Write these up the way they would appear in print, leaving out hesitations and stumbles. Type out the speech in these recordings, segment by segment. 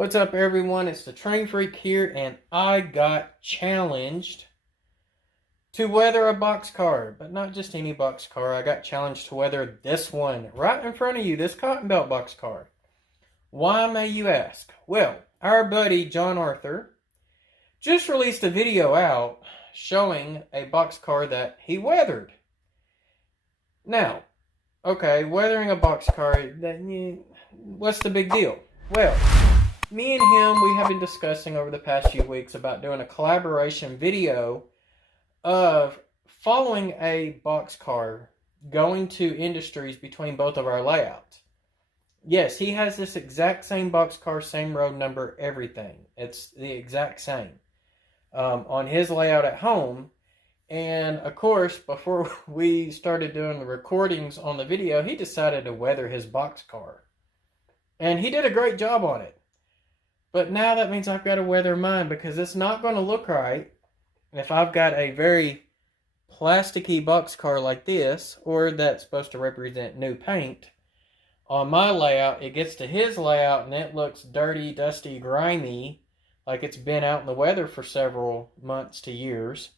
What's up, everyone? It's the Train Freak here, and I got challenged to weather a boxcar, but not just any boxcar. I got challenged to weather this one right in front of you, this cotton belt boxcar. Why, may you ask? Well, our buddy John Arthur just released a video out showing a boxcar that he weathered. Now, okay, weathering a boxcar, what's the big deal? Well, me and him, we have been discussing over the past few weeks about doing a collaboration video of following a boxcar going to industries between both of our layouts. Yes, he has this exact same boxcar, same road number, everything. It's the exact same on his layout at home. And of course, before we started doing the recordings on the video, he decided to weather his boxcar. And he did a great job on it. But now that means I've got to weather mine, because it's not going to look right if I've got a very plasticky boxcar like this, or that's supposed to represent new paint. On my layout, it gets to his layout and it looks dirty, dusty, grimy, like it's been out in the weather for several months to years.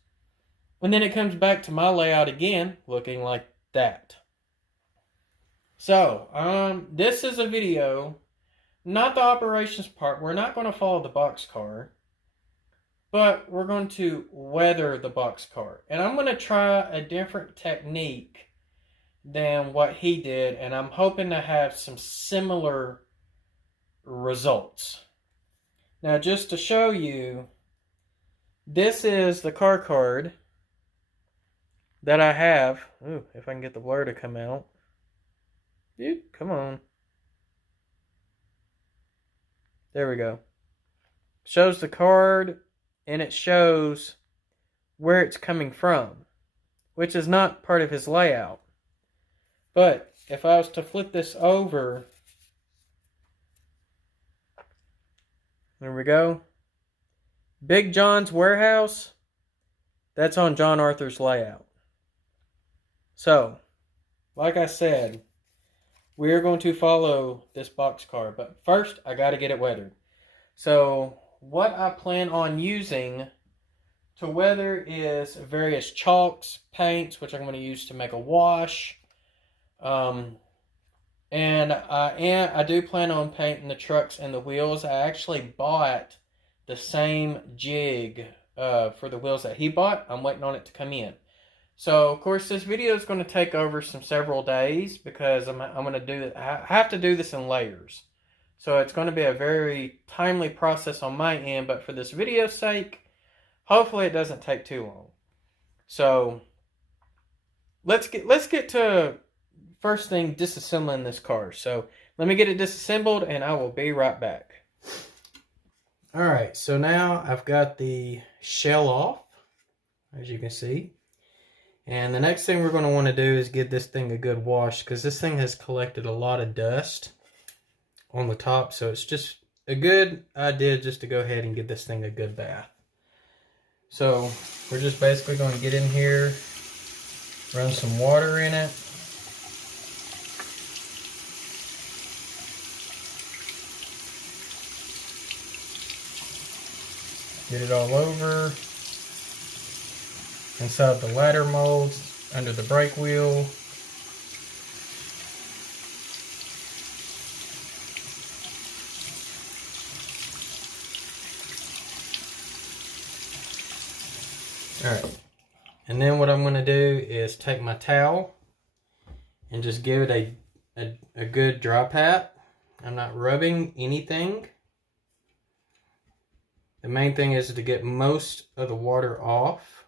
And then it comes back to my layout again, looking like that. So, this is a video, not the operations part. We're not going to follow the boxcar, but we're going to weather the boxcar. And I'm going to try a different technique than what he did, and I'm hoping to have some similar results. Now, just to show you, this is the car card that I have. Ooh, if I can get the blur to come out. Dude, come on. There we go. Shows the card, and it shows where it's coming from, which is not part of his layout. But if I was to flip this over, there we go. Big John's Warehouse, that's on John Arthur's layout. So, like I said, we're going to follow this boxcar, but first I got to get it weathered. So what I plan on using to weather is various chalks, paints, which I'm going to use to make a wash. And I do plan on painting the trucks and the wheels. I actually bought the same jig for the wheels that he bought. I'm waiting on it to come in. So, of course, this video is going to take over several days, because I have to do this in layers. So it's going to be a very timely process on my end, but for this video's sake, hopefully it doesn't take too long. So let's get to first thing, disassembling this car. So let me get it disassembled and I will be right back. All right, so now I've got the shell off, as you can see. And the next thing we're going to want to do is give this thing a good wash, because this thing has collected a lot of dust on the top. So it's just a good idea just to go ahead and give this thing a good bath. So we're just basically going to get in here, run some water in it. Get it all over. Inside the ladder molds, under the brake wheel. Alright, and then what I'm going to do is take my towel and just give it a good dry pat. I'm not rubbing anything. The main thing is to get most of the water off.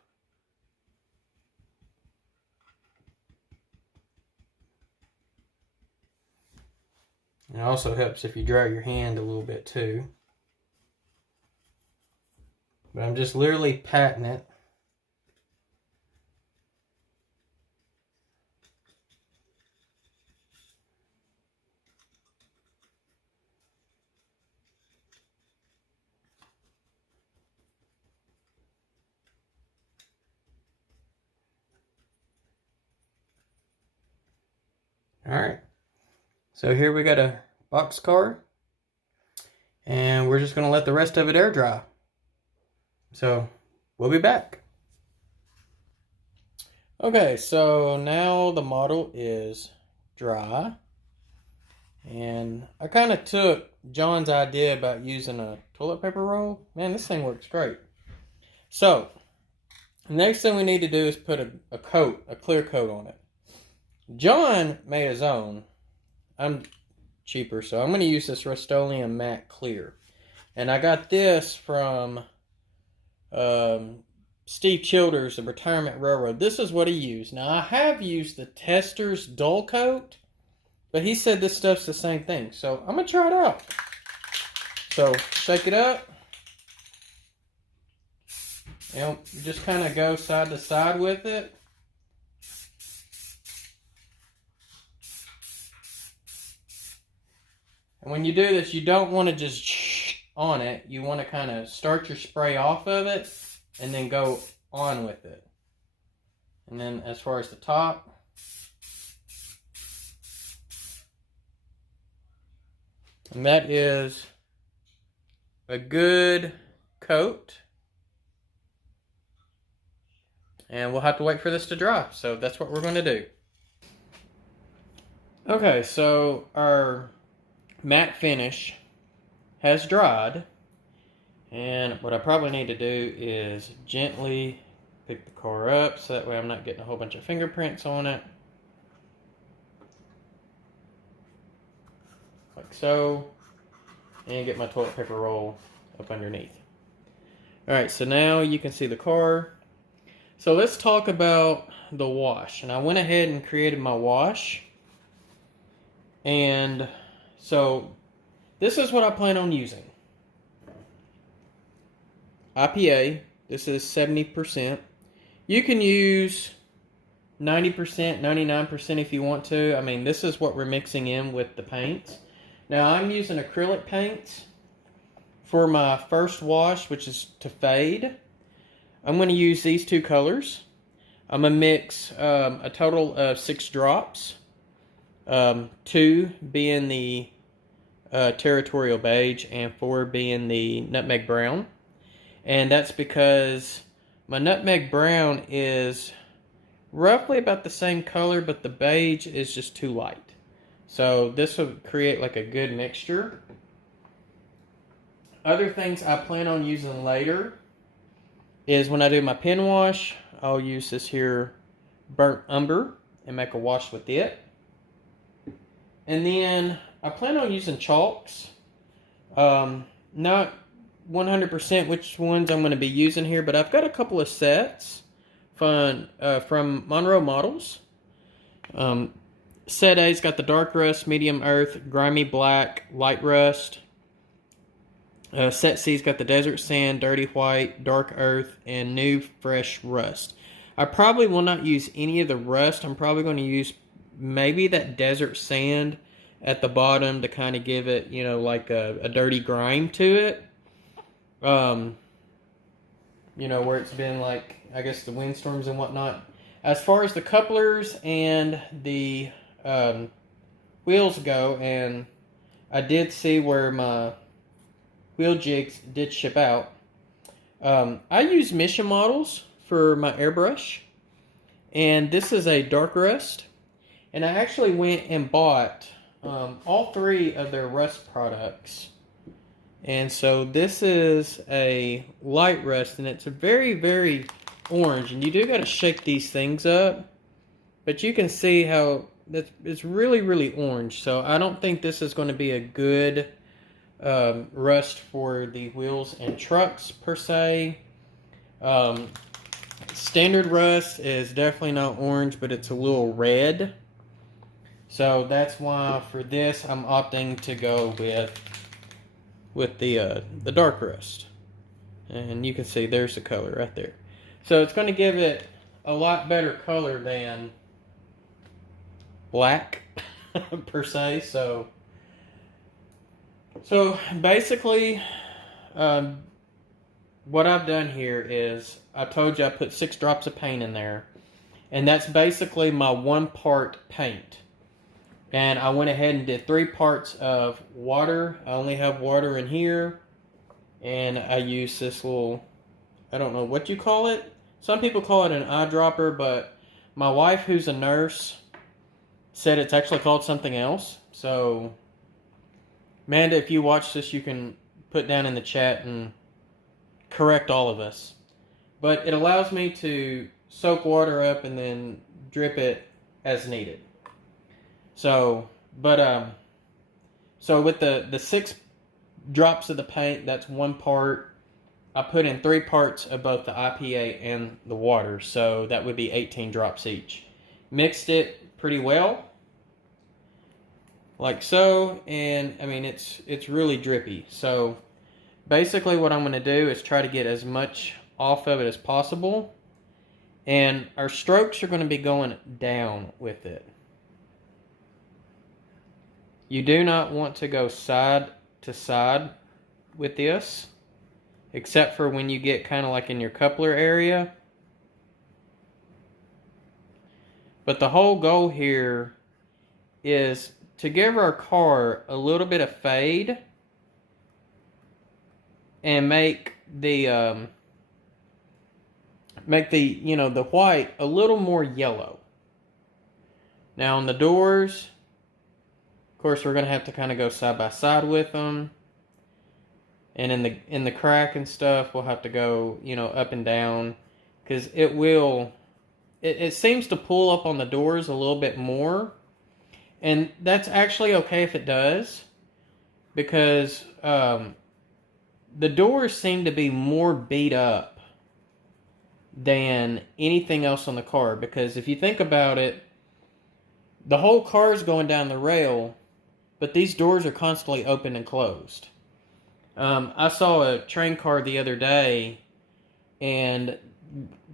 It also helps if you dry your hand a little bit too. But I'm just literally patting it. All right. So here we got a boxcar, And we're just going to let the rest of it air dry. So we'll be back. Okay, so now the model is dry. And I kind of took John's idea about using a toilet paper roll. Man, this thing works great. So, the next thing we need to do is put a clear coat on it. John made his own. I'm cheaper, so I'm going to use this Rust-Oleum Matte Clear. And I got this from Steve Childers, the Retirement Railroad. This is what he used. Now, I have used the Tester's Dull Coat, but he said this stuff's the same thing. So, I'm going to try it out. So, shake it up. And just kind of go side to side with it. And when you do this, you don't want to just on it. You want to kind of start your spray off of it and then go on with it. And then as far as the top, and that is a good coat. And we'll have to wait for this to dry. So that's what we're going to do. Okay, so our matte finish has dried. And what I probably need to do is gently pick the car up so that way I'm not getting a whole bunch of fingerprints on it. Like so. And get my toilet paper roll up underneath. Alright, so now you can see the car. So let's talk about the wash. And I went ahead and created my wash. And so this is what I plan on using. IPA, this is 70%. You can use 90%, 99% if you want to. I mean, this is what we're mixing in with the paints. Now I'm using acrylic paints for my first wash, which is to fade. I'm going to use these two colors. I'm going to mix a total of 6 drops. 2 being the territorial beige and 4 being the nutmeg brown. And that's because my nutmeg brown is roughly about the same color, but the beige is just too light. So this will create like a good mixture. Other things I plan on using later is when I do my pen wash, I'll use this here burnt umber and make a wash with it. And then I plan on using chalks. Not 100% which ones I'm going to be using here, but I've got a couple of sets from Monroe Models. Set A's got the dark rust, medium earth, grimy black, light rust. Set C's got the desert sand, dirty white, dark earth, and new fresh rust. I probably will not use any of the rust. I'm probably going to use maybe that desert sand at the bottom to kind of give it, you know, like a dirty grime to it. You know, where it's been like, I guess, the windstorms and whatnot. As far as the couplers and the wheels go, and I did see where my wheel jigs did ship out. I use Mission Models for my airbrush, and this is a dark rust. And I actually went and bought all 3 of their rust products. And so this is a light rust, and it's a very, very orange. And you do got to shake these things up, but you can see how it's really, really orange. So I don't think this is going to be a good rust for the wheels and trucks per se. Standard rust is definitely not orange, but it's a little red. So that's why for this I'm opting to go with the dark rust. And you can see there's the color right there. So it's going to give it a lot better color than black per se. So basically what I've done here is I told you I put 6 drops of paint in there, and that's basically my 1 part paint. And I went ahead and did 3 parts of water. I only have water in here. And I use this little, I don't know what you call it. Some people call it an eyedropper, but my wife, who's a nurse, said it's actually called something else. So, Amanda, if you watch this, you can put down in the chat and correct all of us. But it allows me to soak water up and then drip it as needed. So, so with the 6 drops of the paint, that's 1 part. I put in 3 parts of both the IPA and the water, so that would be 18 drops each. Mixed it pretty well, like so, and I mean it's really drippy. So basically what I'm going to do is try to get as much off of it as possible, and our strokes are going to be going down with it. You do not want to go side to side with this, except for when you get kind of like in your coupler area. But the whole goal here is to give our car a little bit of fade and make the the white a little more yellow. Now on the doors, of course, we're going to have to kind of go side by side with them. And in the crack and stuff, we'll have to go, up and down, because it seems to pull up on the doors a little bit more. And that's actually okay if it does, because the doors seem to be more beat up than anything else on the car. Because if you think about it, the whole car is going down the rail, but these doors are constantly open and closed. I saw a train car the other day, and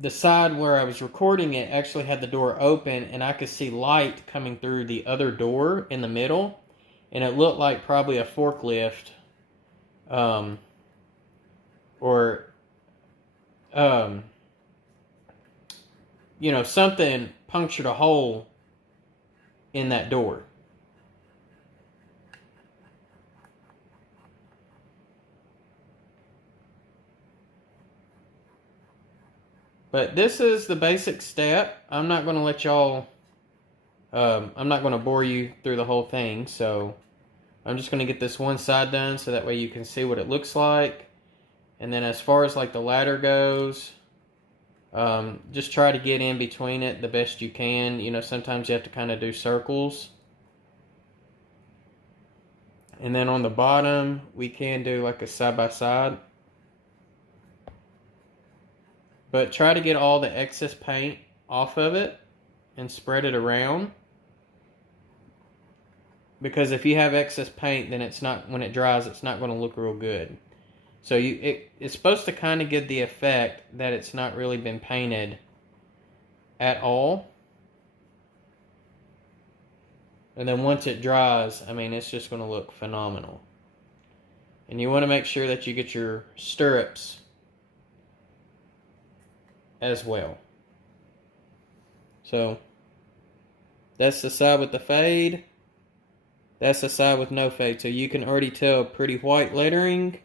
the side where I was recording it actually had the door open, and I could see light coming through the other door in the middle, and it looked like probably a forklift, something punctured a hole in that door. But this is the basic step. I'm not going to let y'all, I'm not going to bore you through the whole thing. So I'm just going to get this one side done so that way you can see what it looks like. And then as far as like the ladder goes, just try to get in between it the best you can. Sometimes you have to kind of do circles. And then on the bottom, we can do like a side by side. But try to get all the excess paint off of it and spread it around. Because if you have excess paint, then when it dries, it's not going to look real good. So it's supposed to kind of give the effect that it's not really been painted at all. And then once it dries, I mean, it's just going to look phenomenal. And you want to make sure that you get your stirrups as well. So that's the side with the fade. That's the side with no fade. So you can already tell pretty white lettering.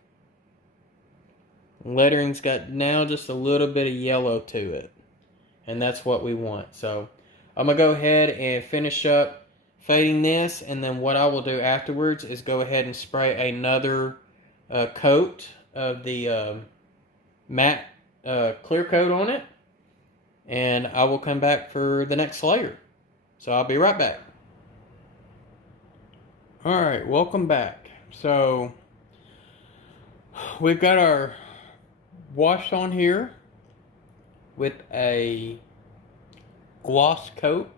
Lettering's got now just a little bit of yellow to it. And that's what we want. So I'm going to go ahead and finish up fading this. And then what I will do afterwards is go ahead and spray another coat of the matte clear coat on it, and I will come back for the next layer. So I'll be right back. Alright, welcome back. So we've got our wash on here with a gloss coat,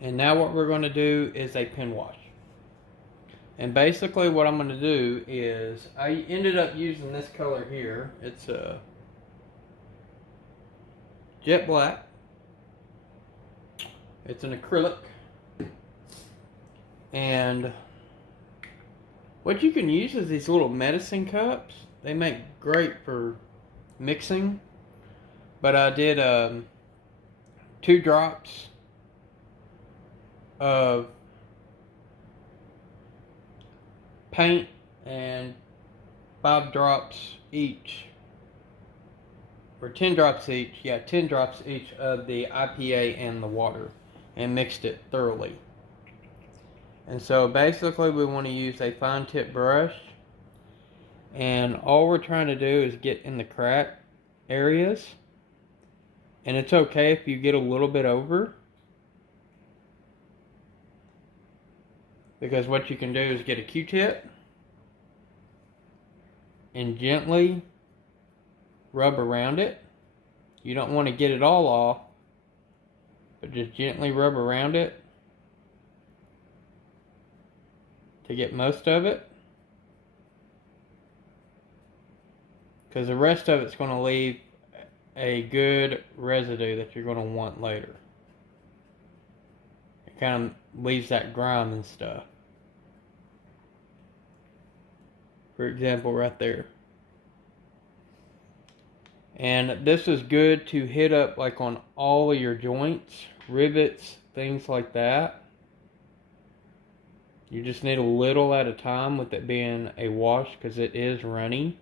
and now what we're going to do is a pen wash. And basically what I'm going to do is, I ended up using this color here. It's a jet black. It's an acrylic. And what you can use is these little medicine cups. They make great for mixing. But I did 2 drops of paint and 5 drops each, or 10 drops each, 10 drops each of the IPA and the water, and mixed it thoroughly. And so basically we want to use a fine tip brush, and all we're trying to do is get in the crack areas, and it's okay if you get a little bit over, because what you can do is get a Q-tip and gently rub around it. You don't want to get it all off, but just gently rub around it to get most of it, because the rest of it's going to leave a good residue that you're going to want later. It kind of leaves that grime and stuff. For example, right there. And this is good to hit up like on all of your joints, rivets, things like that. You just need a little at a time with it being a wash, because it is runny.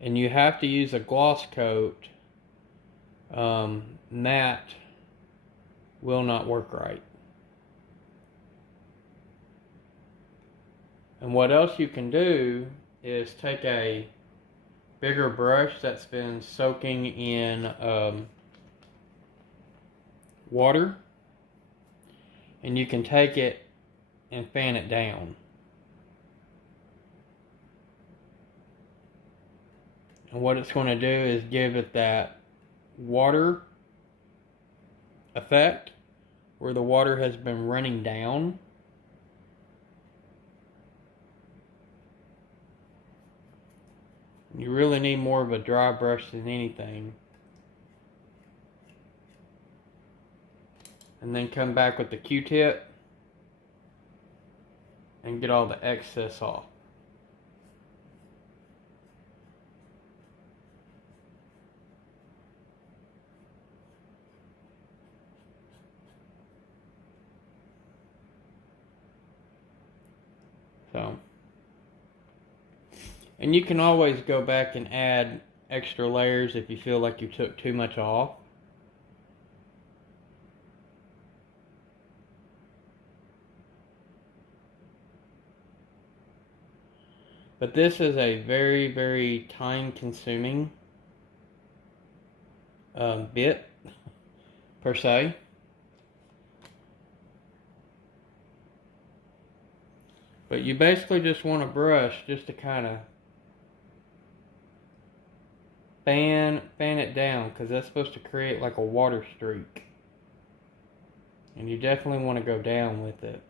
And you have to use a gloss coat. Matte will not work right. And what else you can do is take a bigger brush that's been soaking in water, and you can take it and fan it down. And what it's going to do is give it that water effect where the water has been running down. You really need more of a dry brush than anything. And then come back with the Q-tip and get all the excess off. So, and you can always go back and add extra layers if you feel like you took too much off. But this is a very, very time-consuming bit, per se. But you basically just want a brush just to kind of fan it down, because that's supposed to create like a water streak. And you definitely want to go down with it.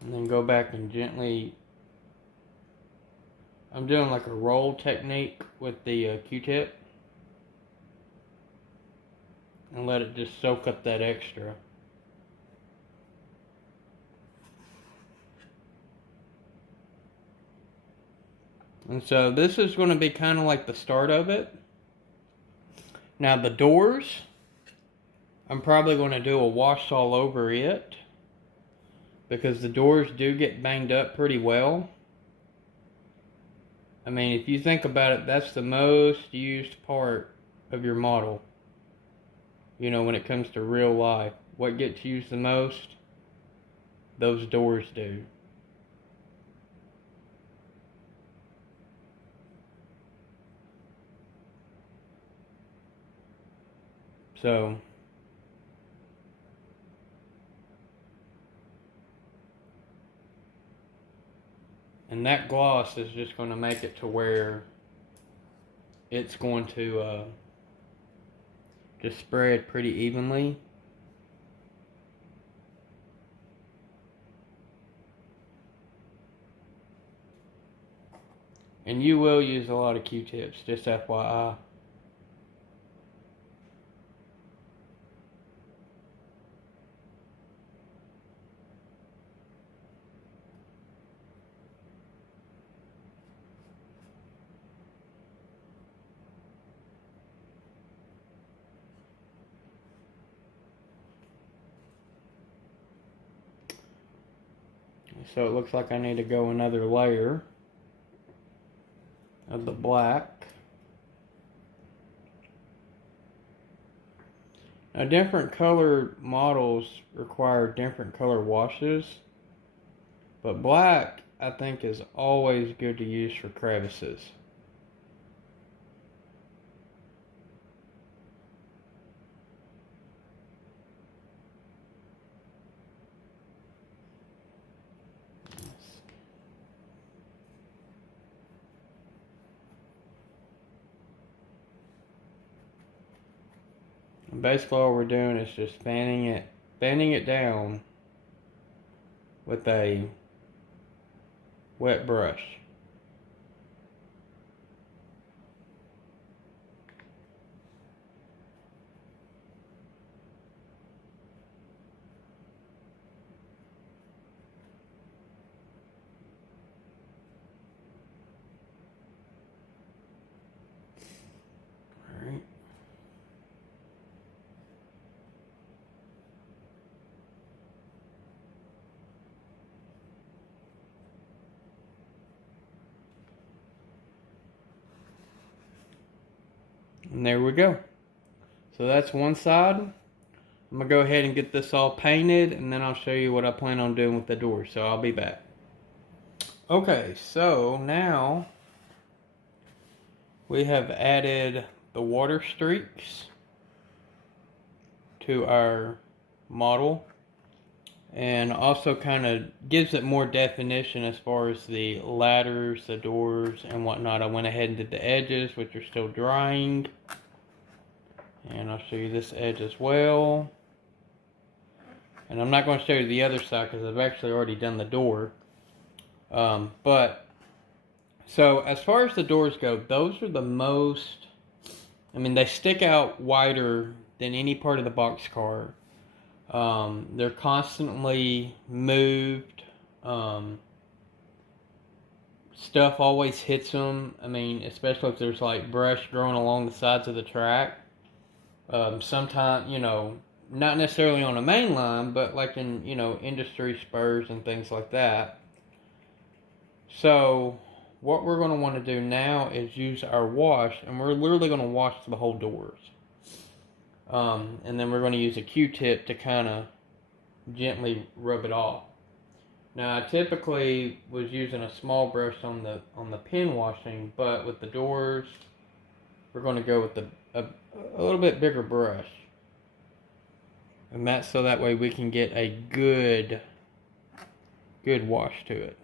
And then go back and gently, I'm doing like a roll technique with the Q-tip, and let it just soak up that extra. And so this is going to be kind of like the start of it. Now the doors, I'm probably going to do a wash all over it, because the doors do get banged up pretty well. I mean, if you think about it, that's the most used part of your model. You know, when it comes to real life, what gets used the most? Those doors do. So, and that gloss is just going to make it to where it's going to just spread pretty evenly. And you will use a lot of Q-tips, just FYI. So it looks like I need to go another layer of the black. Now, different color models require different color washes, but black I think is always good to use for crevices. And basically all we're doing is just fanning it down with a wet brush. Alright. And there we go. So that's one side. I'm going to go ahead and get this all painted, and then I'll show you what I plan on doing with the door. So I'll be back. Okay, so now we have added the water streaks to our model, and also kind of gives it more definition as far as the ladders, the doors, and whatnot. I went ahead and did the edges, which are still drying. And I'll show you this edge as well. And I'm not going to show you the other side because I've actually already done the door. So as far as the doors go, those are the most, I mean, they stick out wider than any part of the boxcar. They're constantly moved. Stuff always hits them. I mean, especially if there's like brush growing along the sides of the track. Sometimes, you know, not necessarily on a main line, but like in, you know, industry spurs and things like that. So what we're going to want to do now is use our wash, and we're literally going to wash the whole doors. And then we're going to use a Q-tip to kind of gently rub it off. Now, I typically was using a small brush on the pin washing, but with the doors, we're going to go with a little bit bigger brush. And that's so that way we can get a good wash to it.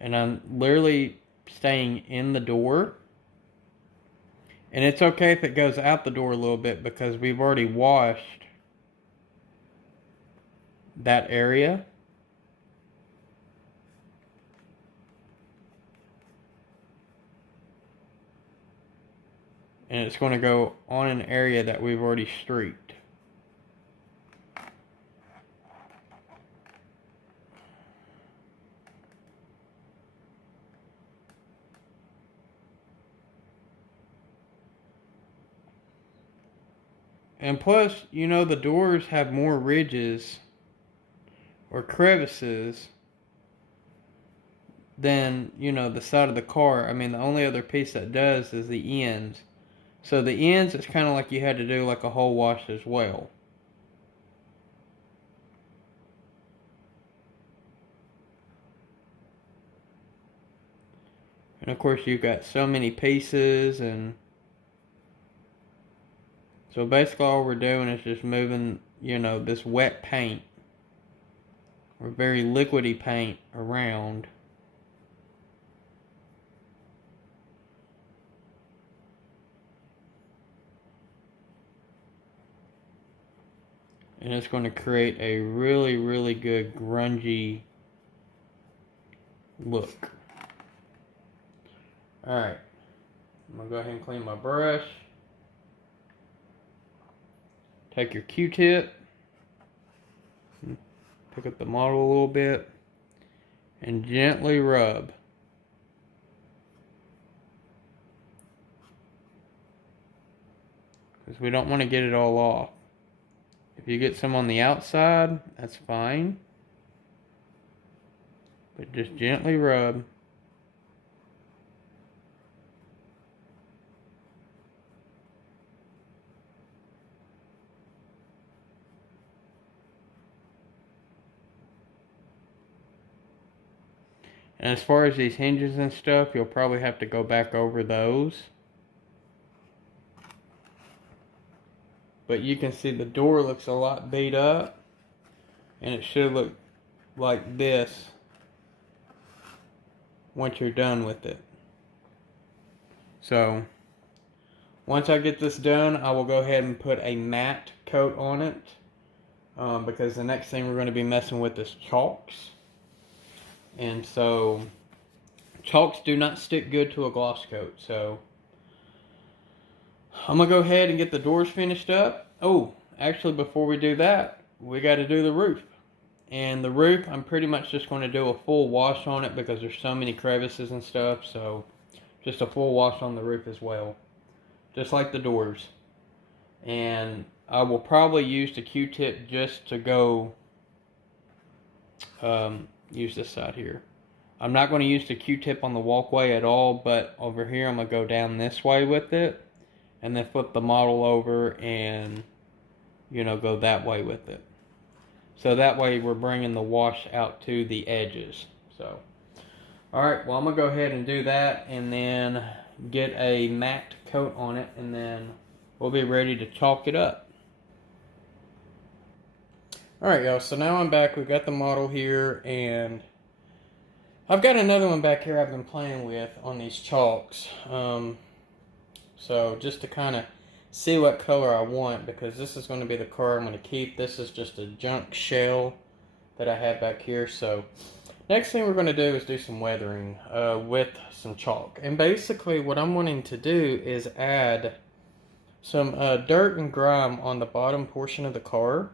And I'm literally staying in the door. And it's okay if it goes out the door a little bit because we've already washed that area. And it's going to go on an area that we've already streaked. And plus, you know, the doors have more ridges or crevices than, you know, the side of the car. I mean, the only other piece that does is the ends. So the ends, it's kind of like you had to do like a whole wash as well. And of course you've got so many pieces, and so basically all we're doing is just moving, you know, this wet paint or very liquidy paint around. And it's going to create a really, really good grungy look. Alright, I'm going to go ahead and clean my brush. Take your Q-tip, pick up the model a little bit, and gently rub. Because we don't want to get it all off. If you get some on the outside, that's fine. But just gently rub. And as far as these hinges and stuff, you'll probably have to go back over those. But you can see the door looks a lot beat up. And it should look like this once you're done with it. So, once I get this done, I will go ahead and put a matte coat on it. Because the next thing we're going to be messing with is chalks. And so, chalks do not stick good to a gloss coat. So, I'm going to go ahead and get the doors finished up. Oh, actually before we do that, we got to do the roof. And the roof, I'm pretty much just going to do a full wash on it because there's so many crevices and stuff. So, just a full wash on the roof as well. Just like the doors. And I will probably use the Q-tip just to go... use this side here. I'm not going to use the Q-tip on the walkway at all, but over here I'm going to go down this way with it and then flip the model over and, you know, go that way with it. So that way we're bringing the wash out to the edges. So, alright, well I'm going to go ahead and do that and then get a matte coat on it and then we'll be ready to chalk it up. Alright y'all, so now I'm back. We've got the model here and I've got another one back here I've been playing with on these chalks. So just to kind of see what color I want, because this is going to be the car I'm going to keep. This is just a junk shell that I have back here. So next thing we're going to do is do some weathering with some chalk. And basically what I'm wanting to do is add some dirt and grime on the bottom portion of the car.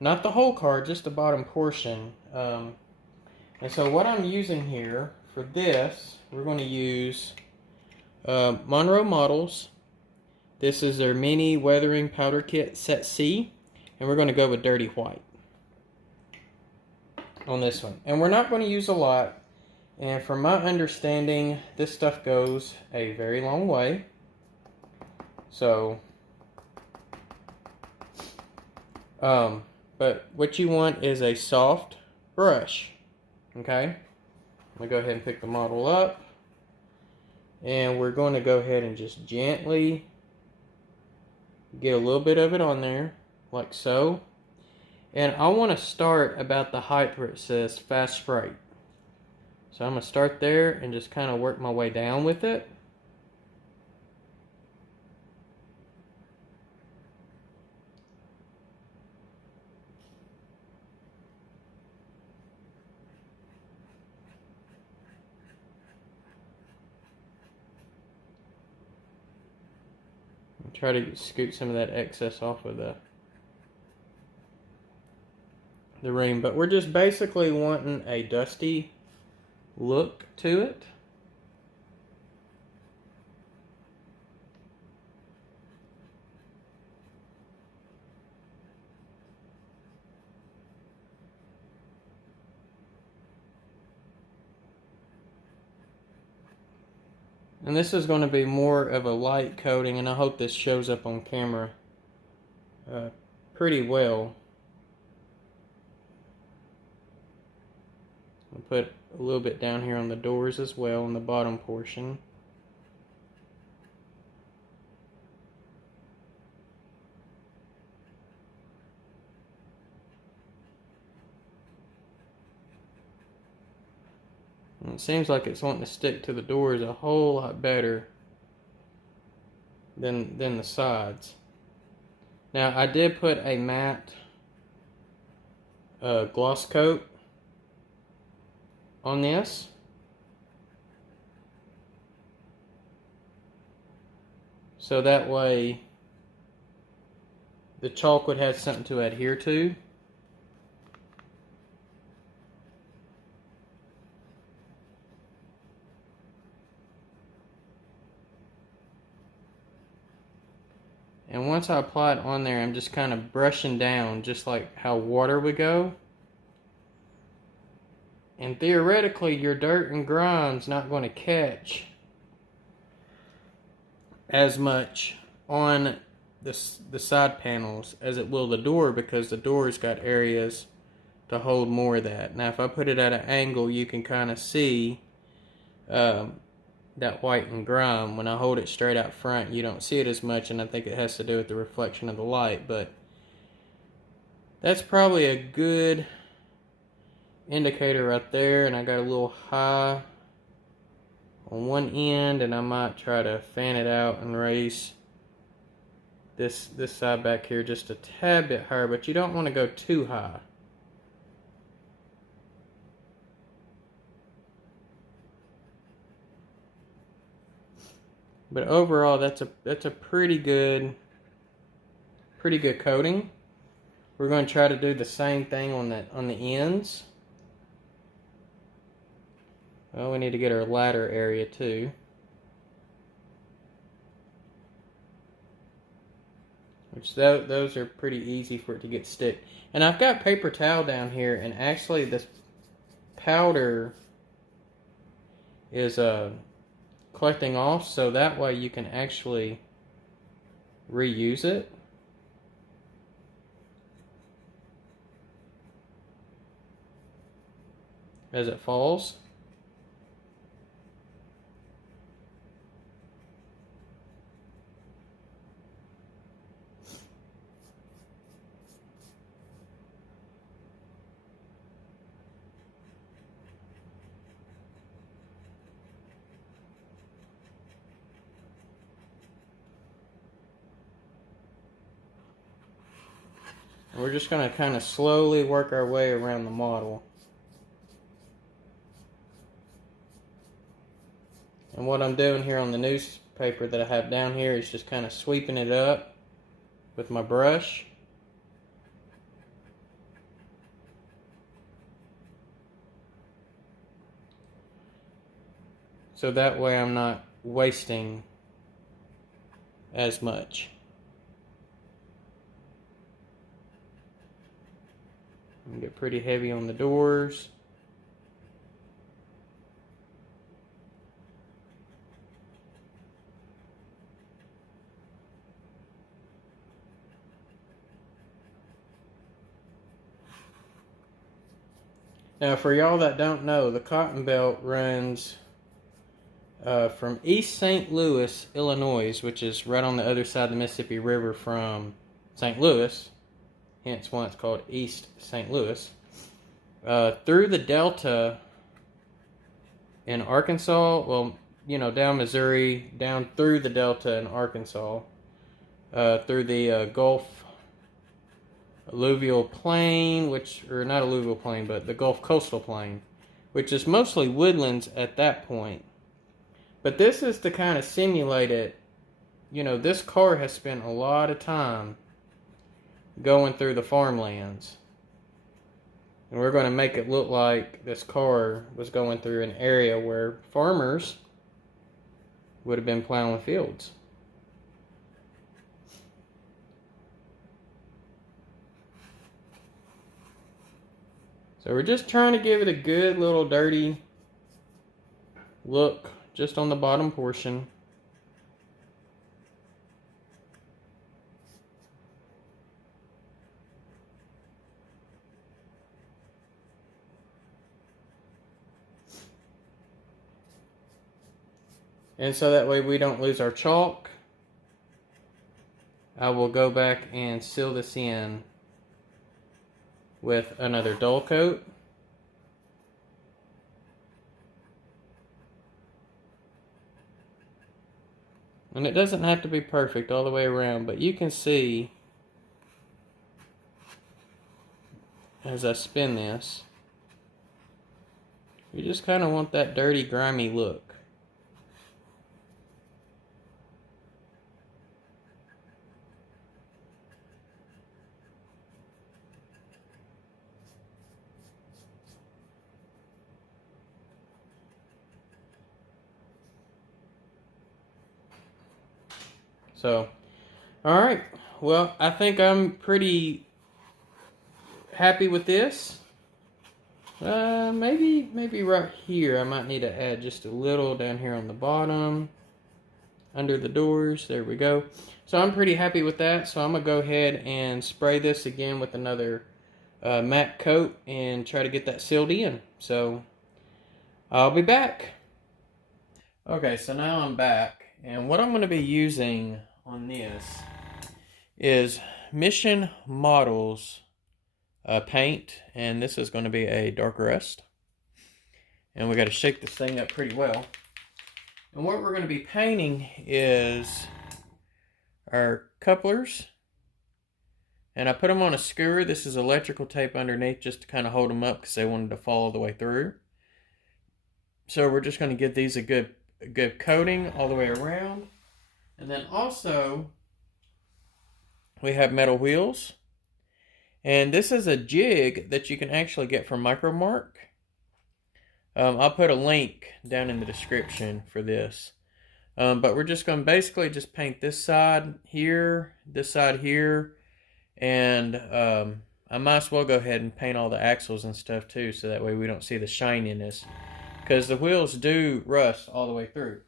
Not the whole car, just the bottom portion. And so what I'm using here for this, we're going to use Monroe Models. This is their mini weathering powder kit set C. And we're going to go with dirty white on this one. And we're not going to use a lot. And from my understanding, this stuff goes a very long way. So, but what you want is a soft brush. Okay? I'm going to go ahead and pick the model up. And we're going to go ahead and just gently get a little bit of it on there, like so. And I want to start about the height where it says fast freight. So I'm going to start there and just kind of work my way down with it. Try to scoot some of that excess off of the ring, but we're just basically wanting a dusty look to it. And this is going to be more of a light coating, and I hope this shows up on camera pretty well. I'll put a little bit down here on the doors as well, in the bottom portion. And it seems like it's wanting to stick to the doors a whole lot better than the sides. Now I did put a matte gloss coat on this. So that way the chalk would have something to adhere to. And once I apply it on there, I'm just kind of brushing down, just like how water would go. And theoretically, your dirt and grime's not going to catch as much on the side panels as it will the door, because the door's got areas to hold more of that. Now, if I put it at an angle, you can kind of see that white and grime. When I hold it straight out front, you don't see it as much, and I think it has to do with the reflection of the light. But that's probably a good indicator right there. And I got a little high on one end, and I might try to fan it out and raise this side back here just a tad bit higher, but you don't want to go too high. But overall, that's a pretty good coating. We're going to try to do the same thing on the ends. Well, we need to get our ladder area too. Which those are pretty easy for it to get stick. And I've got paper towel down here, and actually this powder is collecting off, so that way you can actually reuse it. As it falls. We're just going to kind of slowly work our way around the model. And what I'm doing here on the newspaper that I have down here is just kind of sweeping it up with my brush. So that way I'm not wasting as much. Get pretty heavy on the doors. Now, for y'all that don't know, the Cotton Belt runs from East St. Louis, Illinois, which is right on the other side of the Mississippi River from St. Louis, hence why it's called East St. Louis, through the Delta in Arkansas, well, you know, down Missouri, down through the Delta in Arkansas, through the Gulf Alluvial Plain, or not alluvial plain, but the Gulf Coastal Plain, which is mostly woodlands at that point. But this is to kind of simulate it. You know, this car has spent a lot of time going through the farmlands. And we're going to make it look like this car was going through an area where farmers would have been plowing fields. So we're just trying to give it a good little dirty look just on the bottom portion. And so that way we don't lose our chalk. I will go back and seal this in with another dull coat. And it doesn't have to be perfect all the way around, but you can see as I spin this, you just kind of want that dirty, grimy look. So, alright, well, I think I'm pretty happy with this. Maybe right here. I might need to add just a little down here on the bottom, under the doors. There we go. So I'm pretty happy with that. So I'm gonna go ahead and spray this again with another matte coat and try to get that sealed in. So I'll be back. Okay, so now I'm back, and what I'm going to be using on this is Mission Models paint, and this is going to be a dark rust. And we got to shake this thing up pretty well. And what we're going to be painting is our couplers, and I put them on a skewer. This is electrical tape underneath just to kind of hold them up because they wanted to fall all the way through. So we're just going to give these a good coating all the way around. And then also we have metal wheels, and this is a jig that you can actually get from Micromark. I'll put a link down in the description for this, but we're just going to basically just paint this side here, and I might as well go ahead and paint all the axles and stuff too, so that way we don't see the shininess, because the wheels do rust all the way through.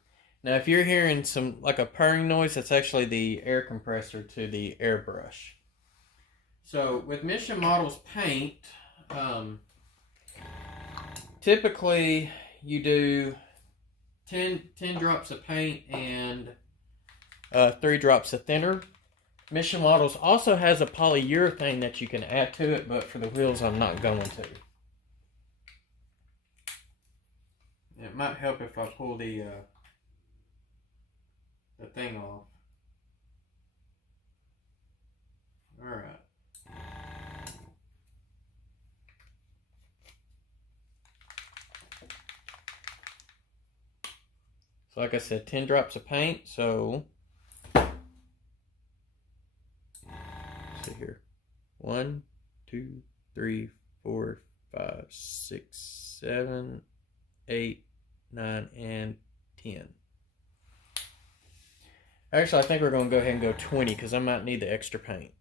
Now, if you're hearing some like a purring noise, that's actually the air compressor to the airbrush. So with Mission Models paint, typically you do 10 drops of paint and 3 drops of thinner. Mission Models also has a polyurethane that you can add to it, but for the wheels I'm not going to. It might help if I pull the thing off. Alright. So like I said, 10 drops of paint, so let's see here. 1, 2, 3, 4, 5, 6, 7, 8, 9, and 10. Actually, I think we're going to go ahead and go 20 because I might need the extra paint.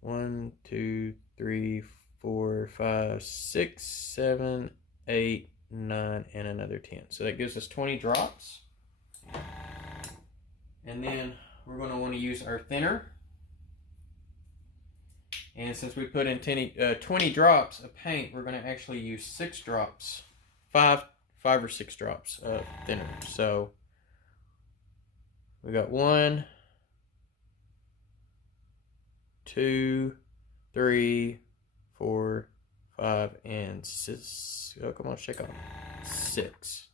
1, 2, 3, 4, 5, 6, 7, 8, 9, and another 10. So that gives us 20 drops. And then we're going to want to use our thinner. And since we put in 20 drops of paint, we're going to actually use 6 drops, 5 or 6 drops of thinner. So we got 1, 2, 3, 4, 5, and 6. Oh, come on, shake on. 6.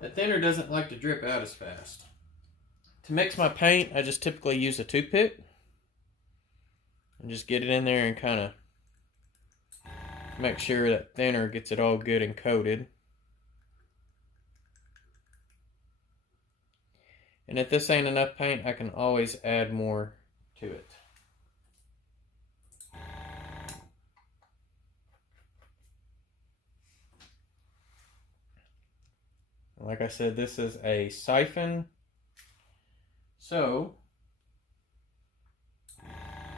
The thinner doesn't like to drip out as fast. To mix my paint, I just typically use a toothpick. And just get it in there and kind of make sure that thinner gets it all good and coated. And if this ain't enough paint, I can always add more to it. Like I said, this is a siphon. So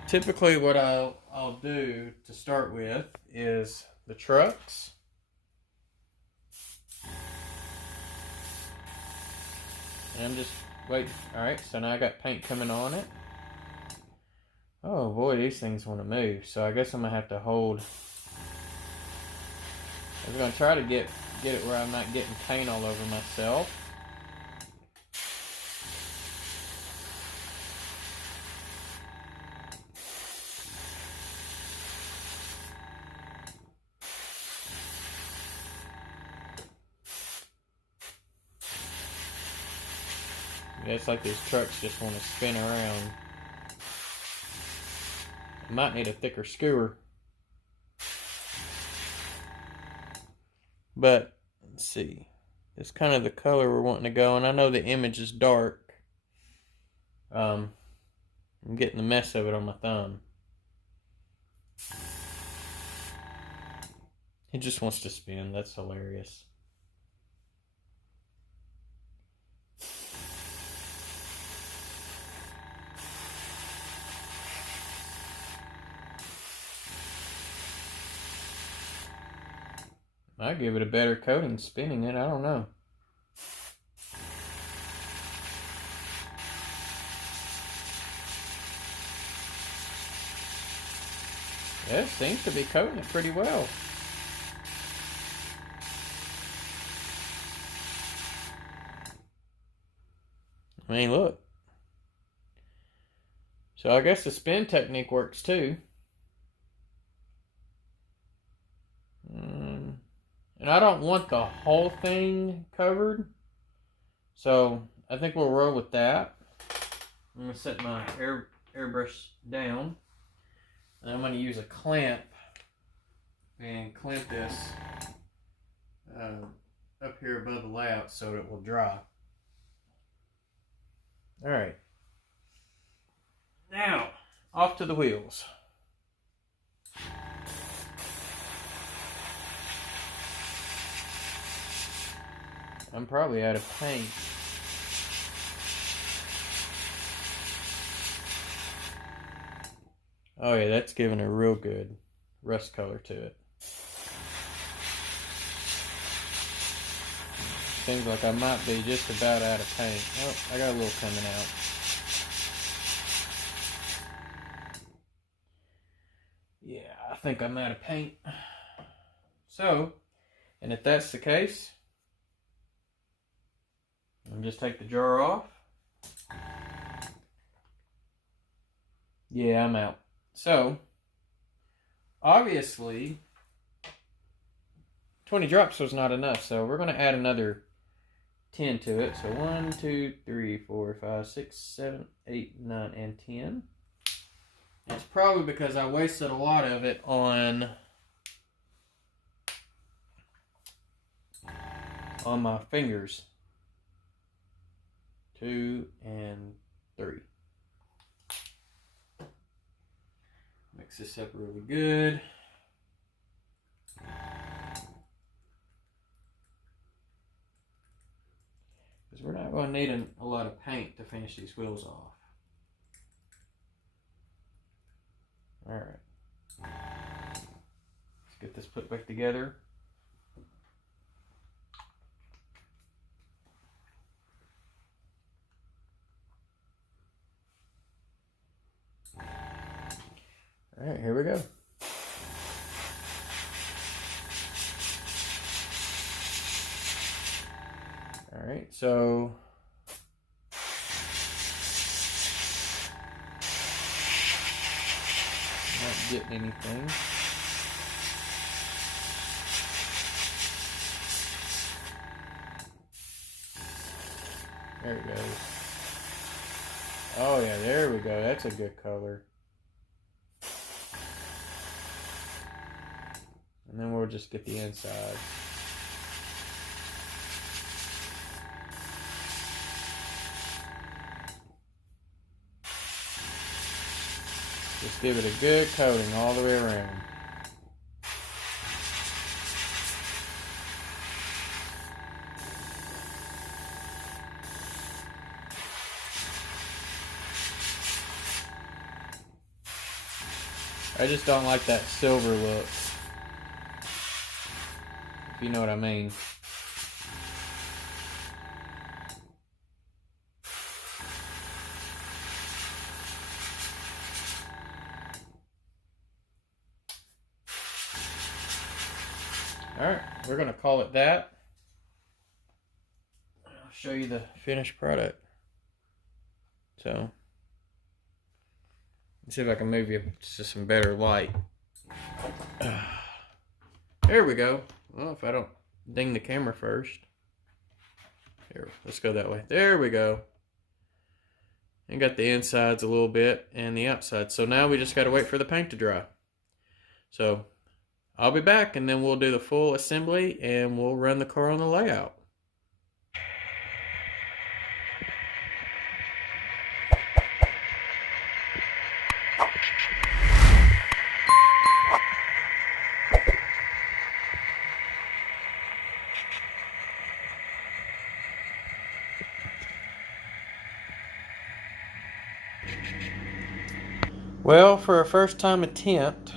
typically what I'll do to start with is the trucks. And I'm just waiting. Alright, so now I got paint coming on it. Oh boy, these things want to move. So I guess I'm going to have to hold. I was going to try to get it where I'm not getting paint all over myself. Yeah, it's like these trucks just want to spin around. I might need a thicker skewer. But, let's see. It's kind of the color we're wanting to go. And I know the image is dark. I'm getting the mess of it on my thumb. It just wants to spin. That's hilarious. Might give it a better coating spinning it. I don't know. Yeah, it seems to be coating it pretty well. I mean, look. So I guess the spin technique works too. And I don't want the whole thing covered. So I think we'll roll with that. I'm going to set my airbrush down. And I'm going to use a clamp and clamp this up here above the layout so it will dry. Alright. Now, off to the wheels. I'm probably out of paint. Oh yeah, that's giving a real good rust color to it. Seems like I might be just about out of paint. Oh, I got a little coming out. Yeah, I think I'm out of paint. So, and if that's the case, I'll just take the jar off. Yeah, I'm out. So, obviously, 20 drops was not enough, so we're going to add another 10 to it. So 1, 2, 3, 4, 5, 6, 7, 8, 9, and 10. It's probably because I wasted a lot of it on my fingers. 2 and 3. Mix this up really good. Because we're not going to need a lot of paint to finish these wheels off. Alright. Let's get this put back together. Alright, here we go. Alright, so not getting anything. There it goes. Oh yeah, there we go. That's a good color. And then we'll just get the inside. Just give it a good coating all the way around. I just don't like that silver look. If you know what I mean. Alright, we're going to call it that. I'll show you the finished product. So, let's see if I can move you to some better light. There we go. Well, if I don't ding the camera first. Here, let's go that way. There we go. And got the insides a little bit and the outside. So now we just got to wait for the paint to dry. So I'll be back and then we'll do the full assembly and we'll run the car on the layout. Well, for a first time attempt,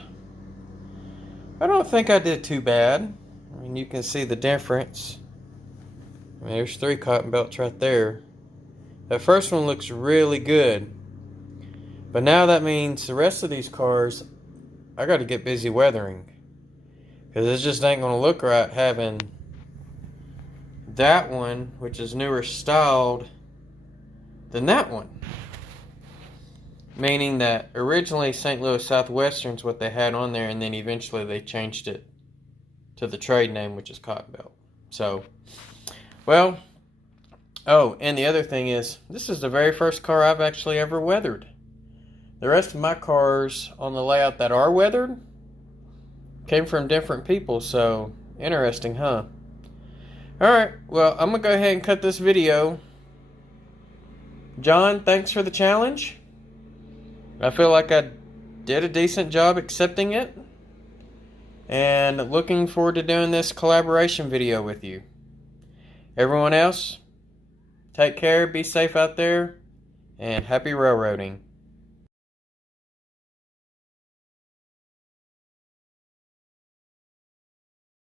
I don't think I did too bad. I mean, you can see the difference. I mean, there's 3 cotton belts right there. That first one looks really good. But now that means the rest of these cars, I got to get busy weathering. Because it just ain't going to look right having that one, which is newer styled, than that one. Meaning that originally St. Louis Southwestern's what they had on there, and then eventually they changed it to the trade name, which is Cotton Belt. So, well, oh, and the other thing is, this is the very first car I've actually ever weathered. The rest of my cars on the layout that are weathered came from different people, so interesting, huh? Alright, well, I'm going to go ahead and cut this video. John, thanks for the challenge. I feel like I did a decent job accepting it. And looking forward to doing this collaboration video with you. Everyone else, take care, be safe out there, and happy railroading.